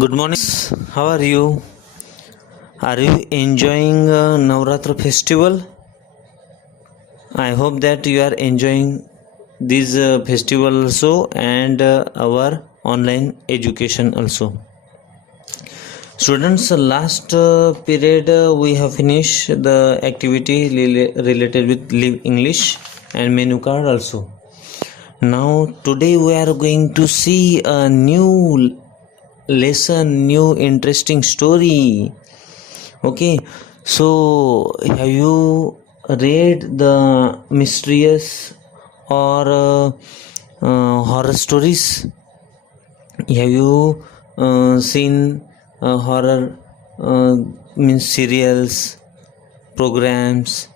Good morning. How are you? Are you enjoying Navratra festival? I hope that you are enjoying this festival also and our online education also. Students, last period we have finished the activity related with Live English and menu card also. Now today we are going to see a new lesson, new interesting story. Okay, so have you read the mysterious or horror stories? Have you seen horror means serials, programs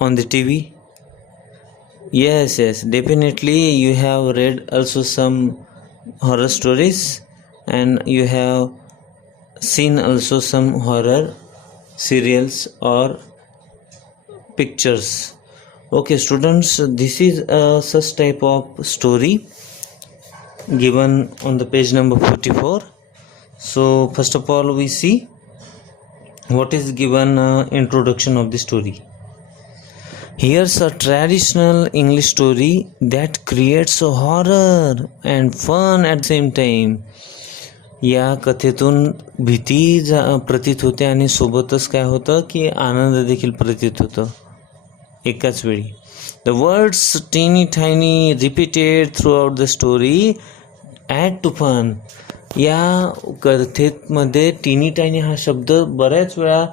on the TV? Yes, definitely you have read also some horror stories and you have seen also some horror serials or pictures. Okay students, this is such type of story given on the page number 44. So first of all we see what is given introduction of the story. Here's a traditional English story that creates a horror and fun at the same time. या कथेतून भीती प्रतीत होते आणि सोबतच काय होतं की आनंद देखील प्रतीत होतं एकाच वेळी. The words teeny tiny repeated throughout the story add to fun. या कथेमध्ये टीनी टायनी हा शब्द बऱ्याच वेळा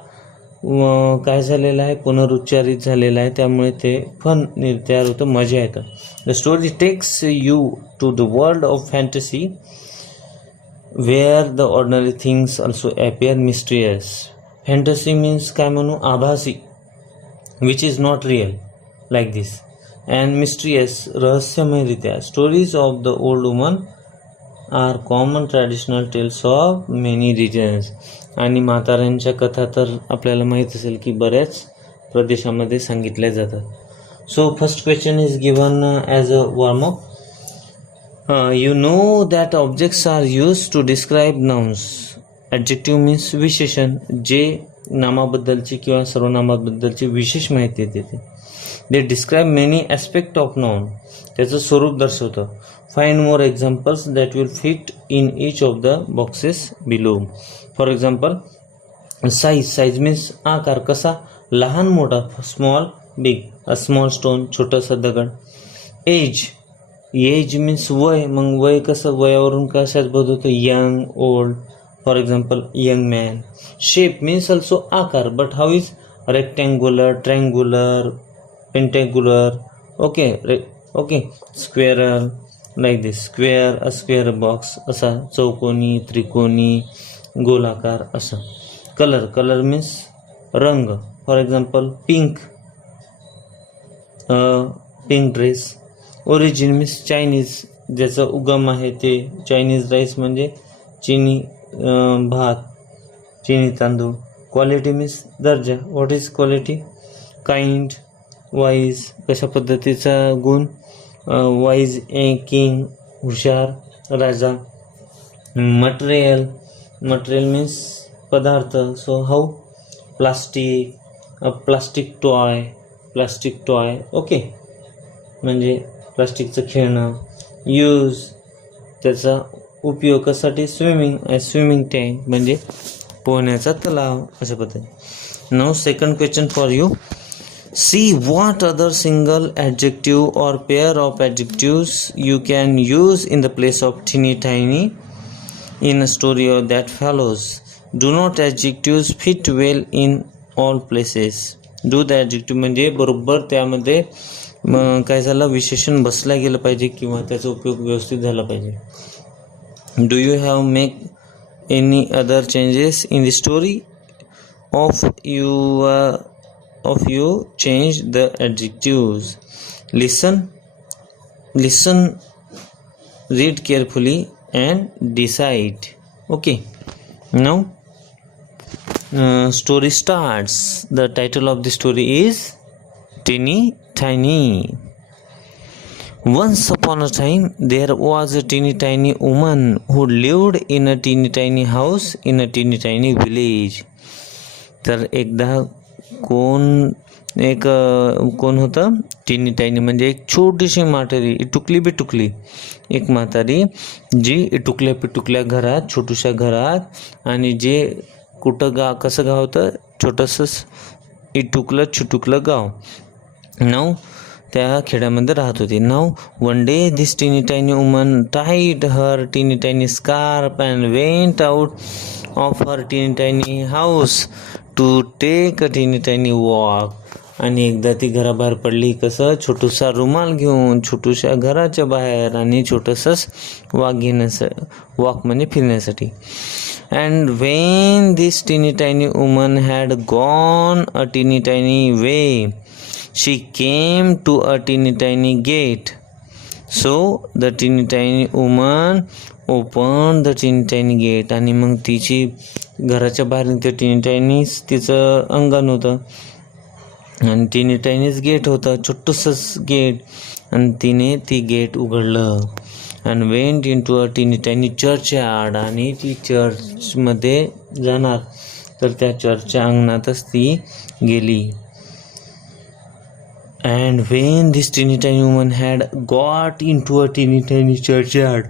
काय झालेला आहे, पुनरुच्चारित झालेला आहे, त्यामुळे ते फन तयार होतं, मजा येतं. The story takes you to the world of fantasy where the ordinary things also appear mysterious. Fantasy means काय म्हणू, आभासी, which is not real, like this, and mysterious, रहस्यमयरित्या. Stories of the old woman are common traditional tales of many regions. आणि म्हाताऱ्यांच्या कथा तर आपल्याला माहीत असेल की बऱ्याच प्रदेशामध्ये सांगितल्या जातात. So first question is given as a warm up. You know that objects are used to describe nouns. Adjective means विशेषण, जे नामाबद्दलची किंवा सर्वनामाबद्दलची विशेष माहिती देते. They describe many aspects of noun. त्याचं स्वरूप दर्शवतं. Find more examples that will fit in each of the boxes below. For example, size means आकार, कसा, लहान मोठा, small big, a small stone, छोटासा दगड. एज मीन्स वय, मग वय कसं, वयावरून कशाच बदल होतं, young, old. For example young man. Shape means also आकार, but how is rectangular, triangular, pentagular. Okay स्क्वेअरल, like this, square, a square box, असा चौकोनी, त्रिकोणी, गोलाकार असं. कलर मीन्स रंग. For example pink dress. Origin means Chinese, ज्याचा उगम आहे ते चायनीज राईस म्हणजे चिनी भात, चिनी तांदूळ. क्वालिटी मीन्स दर्जा. What is quality? Kind, wise, कशा पद्धतीचा गुण, वाईज, किंग, हुशार, राजा. मटेरियल मीन्स पदार्थ. So how, plastic toy. Okay, म्हणजे प्लास्टिकचं खेळणं. यूज, त्याचा उपयोग कशासाठी, स्विमिंग टँक म्हणजे पोहण्याचा तलाव, अशा पद्धतीने. Now second question for you. See what other single adjective or pair of adjectives you can use in the place of teeny tiny in a story of that follows. Do not adjectives fit well in all places. Do the adjective म्हणजे बरोबर त्यामध्ये काय झालं, विशेषण बसल्या गेलं पाहिजे किंवा त्याचा उपयोग व्यवस्थित झाला पाहिजे. Do you have make any other changes in the story of you change the adjectives. Listen, read carefully and decide. Okay, now story starts. The title of the story is Teeny Tiny. Once upon a time, there was a teeny tiny woman who lived in a teeny tiny house in a teeny tiny village. तर एकदा कोण होतं? Tiny tiny म्हणजे एक छोटीशी म्हातारी, इटुकली बिटुकली एक म्हातारी, जी इटुकल्या पिटुकल्या घरात, छोटूशा घरात, आणि जे कसं गाव होतं? छोटंसं इटुकलं छुटुकलं गाव. नाव त्या खेड्यामध्ये राहत होती. नाव one day this teeny tiny woman tied her teeny tiny scarf and went out of her teeny tiny house to take a teeny tiny walk. आणि एकदा ती घराबाहेर पडली. कसं? छोटूसा रुमाल घेऊन, छोटूशा घराच्या बाहेर, आणि छोटंसंच वॉक म्हणजे फिरण्यासाठी. And Wien this teeny tiny woman had gone a teeny tiny way, she came to a teeny tiny gate. So the teeny tiny woman opened the teeny tiny gate. आणि मग तिची घराच्या बाहेर ते टिनी टायनीच तिचं अंगण होतं, आणि टिनी टायनीच गेट होतं, छोटंसंच गेट. आणि तिने ती गेट उघडलं. And went into a teeny tiny churchyard. आणि ती चर्चमध्ये जाणार, तर त्या चर्चच्या अंगणातच ती गेली. And when this teeny tiny woman had got into a teeny tiny churchyard,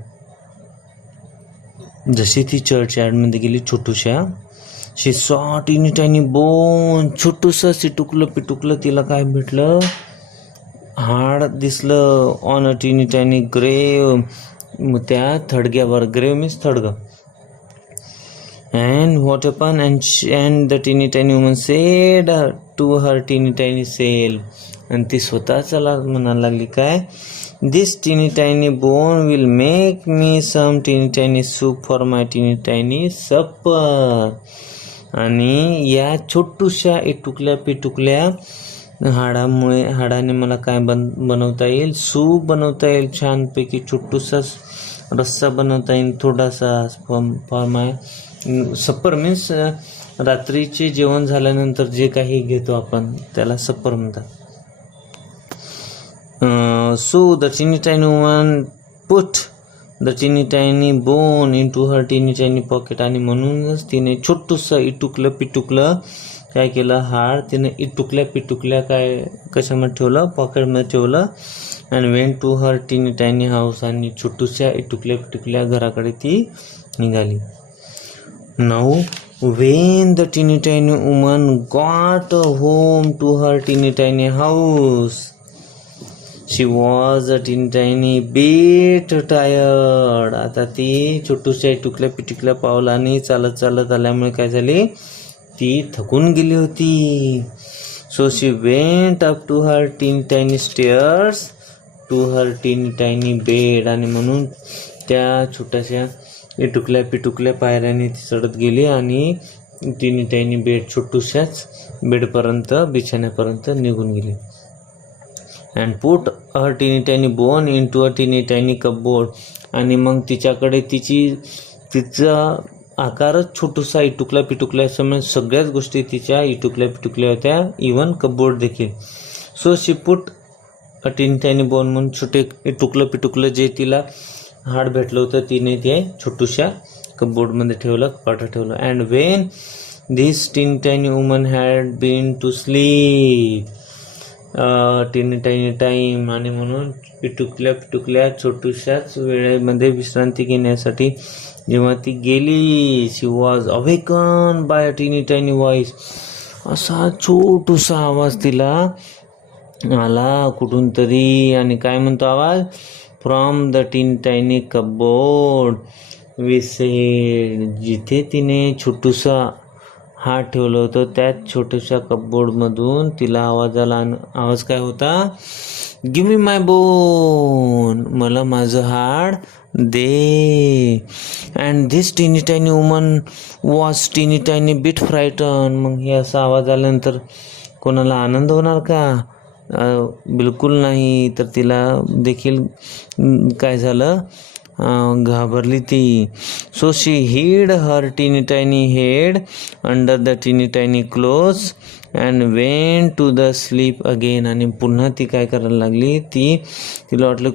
जशी ती चर्चयार्डमध्ये गेली छोटूशा, she saw teeny tiny bone, छोटूसं सिटुकलं पिटुकलं तिला काय भेटलं? हाड दिसलं. ऑन अ टिनी टायनी ग्रेव, त्या थडग्यावर. ग्रेव means थडगं. And what happened? And the teeny tiny woman said to her teeny tiny self, आणि ती स्वतःला म्हणायला लागली काय? This teeny tiny bone will make me some teeny tiny soup for my teeny tiny supper. आणि या छोटूशा इटुकल्या पिटुकल्या हाडाने मला काय बनवता येईल? सूप बनवता येईल, छानपैकी छोटूसा रस्सा बनवता येईल, थोडासा फॉर माय सप्पर. मीन्स रात्रीचे जेवण झाल्यानंतर जे काही घेतो आपण त्याला सप्पर म्हणतात. So the teeny tiny woman put the teeny tiny bone into her teeny tiny pocket. आणि म्हणूनच तिने छोटूसं इटुकलं पिटुकलं काय केलं? हाड तिने इटुकल्या पिटुकल्या कशामध्ये ठेवलं? पॉकेटमध्ये ठेवलं. And went to her teeny tiny house. आणि छोटूशा इटुकल्या पिटुकल्या घराकडे ती निघाली. Now when the teeny tiny woman got home to her teeny tiny house, she was a teeny tiny bit tired. आता ती छोटूशा इटुकल्या पिटुकल्या पावलांनी चालत आल्यामुळे काय झाली? ती थकून गेली होती. So she went up to her teeny tiny stairs to her teeny tiny bed. आणि म्हणून त्या छोट्याशा इटुकल्या पिटुकल्या पायऱ्याने ती चढत गेली आणि टिनी टायनी बेड, छोटूशाच बेडपर्यंत, बिछाण्यापर्यंत निघून गेली. And put a teeny tiny bone into a teeny tiny cupboard. आणि मग तिच्याकडे तिचा आकारच छोटूसा इटुकल्या पिटुकल्या समोर सगळ्याच गोष्टी तिच्या इटुकल्या पिटुकल्या होत्या, इवन कपबोर्ड देखील. So she put a teeny tiny bone म्हणून छोटे इटुकलं पिटुकलं जे तिला हाड भेटलं होतं तिने ते छोटूशा कपबोर्डमध्ये ठेवलं, कपाटात ठेवलं. And when this teeny tiny woman had been to sleep teeny tiny time. आणि म्हणून पिटुकल्या छोटूशाच वेळेमध्ये विश्रांती घेण्यासाठी जेव्हा ती गेली, she was awaken by a teeny tiny voice. असा छोटूसा आवाज तिला आला कुठून तरी. आणि काय म्हणतो आवाज? From the teeny tiny cupboard we said. जिथे तिने छोटूसा हात ठेवलं होतं त्याच छोट्याशा कपबोर्डमधून तिला आवाज आला. आवाज काय होता? गिव्ह मी माय बोन, मला माझं हाड दे. And this teeny tiny woman was teeny tiny bit frighten. मग हे असा आवाज आल्यानंतर कोणाला आनंद होणार का? बिलकुल नाही. तर तिला देखील काय झालं? घाबरली ती. So she hid her teeny tiny head under the teeny tiny clothes and went to the sleep again. आणि पुन्हा ती काय करायला लागली, तिला वाटलं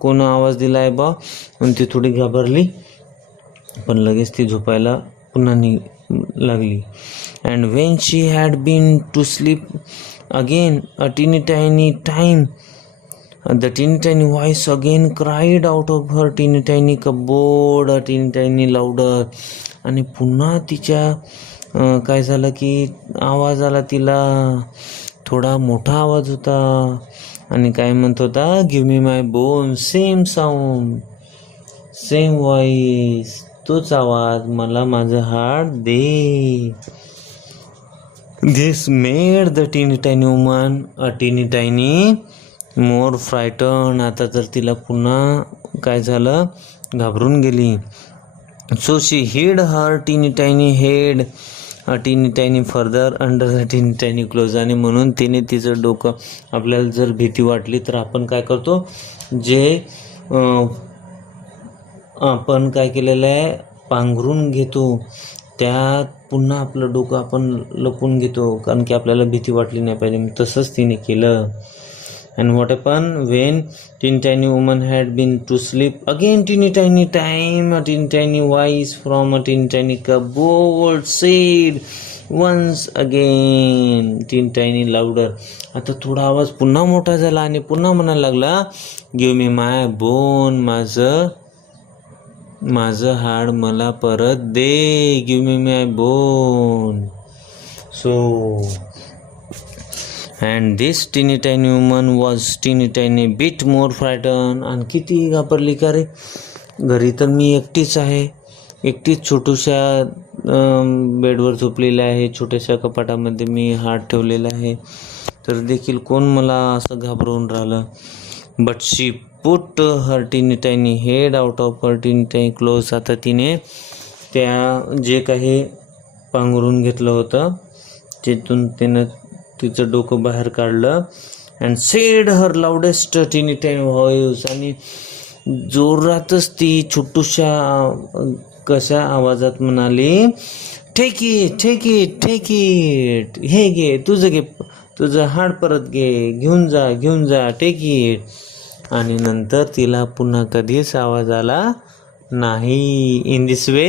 कोण आवाज दिला आहे बा, आणि ती थोडी घाबरली, पण लगेच ती झोपायला पुन्हा लागली. And when she had been to sleep again a teeny tiny time, the teeny tiny voice again cried out of her teeny tiny cupboard a teeny tiny louder. आणि पुन्हा तिच्या काय झालं की आवाज आला, तिला थोडा मोठा आवाज होता आणि काय म्हणत होता, give me my bone, same sound, same voice, तोच आवाज, मला माझं हाड दे. This made the teeny tiny woman a teeny tiny more frightened. आता तर तिला पुन्हा काय झालं, घाबरून गेली. So she hid her teeny tiny head a teeny tiny further under the teeny tiny clothes. आणि म्हणून तिने तिचं डोकं, आपल्याला जर भीती वाटली तर आपण काय करतो, जे आपण काय केलेलं आहे, पांघरून घेतो, त्यात पुन्हा आपलं डोकं आपण लपवून घेतो, कारण की आपल्याला भीती वाटली नाही पाहिजे. तसंच तिने केलं. And what happened when teeny tiny woman had been to sleep again? Teeny tiny time, a teeny tiny voice from a teeny tiny cupboard said once again, teeny tiny louder. आता थोडा आवाज पुन्हा मोठा झाला आणि पुन्हा म्हणायला लागला, गिव्ह मी माय बोन, माझं हाड मला परत दे, give me my bone. So and this teeny tiny woman was teeny tiny bit more frightened. आणि किती घाबरली, का रे, घरी तर मी एकटीच आहे, एकटीच छोट्याशा बेडवर झोपलेली आहे, छोट्याशा कपाटामध्ये मी हात ठेवलेला आहे, तर देखील कोण मला असं घाबरवून राहिलं. बट शी पुट हर टीनी टायनी हेड आउट ऑफ हर टीनी टायनी क्लोज. आता तिने त्या जे काही पांघरून घेतलं होतं तिथून तिनं तिचं डोकं बाहेर काढलं. अँड सेड हर लाऊडेस्ट टीनी टाईनी व्हॉइस. आणि जोरातच ती छोटूशा कशा आवाजात म्हणाली, take it, take it, take it, हे घे, तुझं हाड परत घेऊन जा, टेक इट. आणि नंतर तिला पुन्हा कधीच आवाज आला नाही. In this way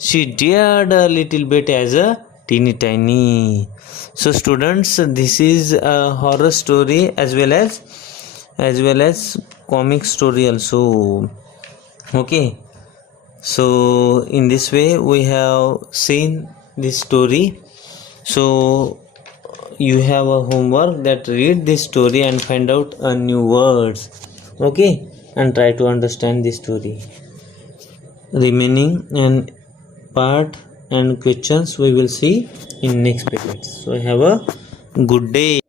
she dared a little bit as a teeny tiny. So students, this is a horror story as well as comic story also. Okay, so in this way we have seen this story. So you have a homework that read this story and find out a new words. Okay, and try to understand this story. Remaining and part and questions we will see in next period. So have a good day.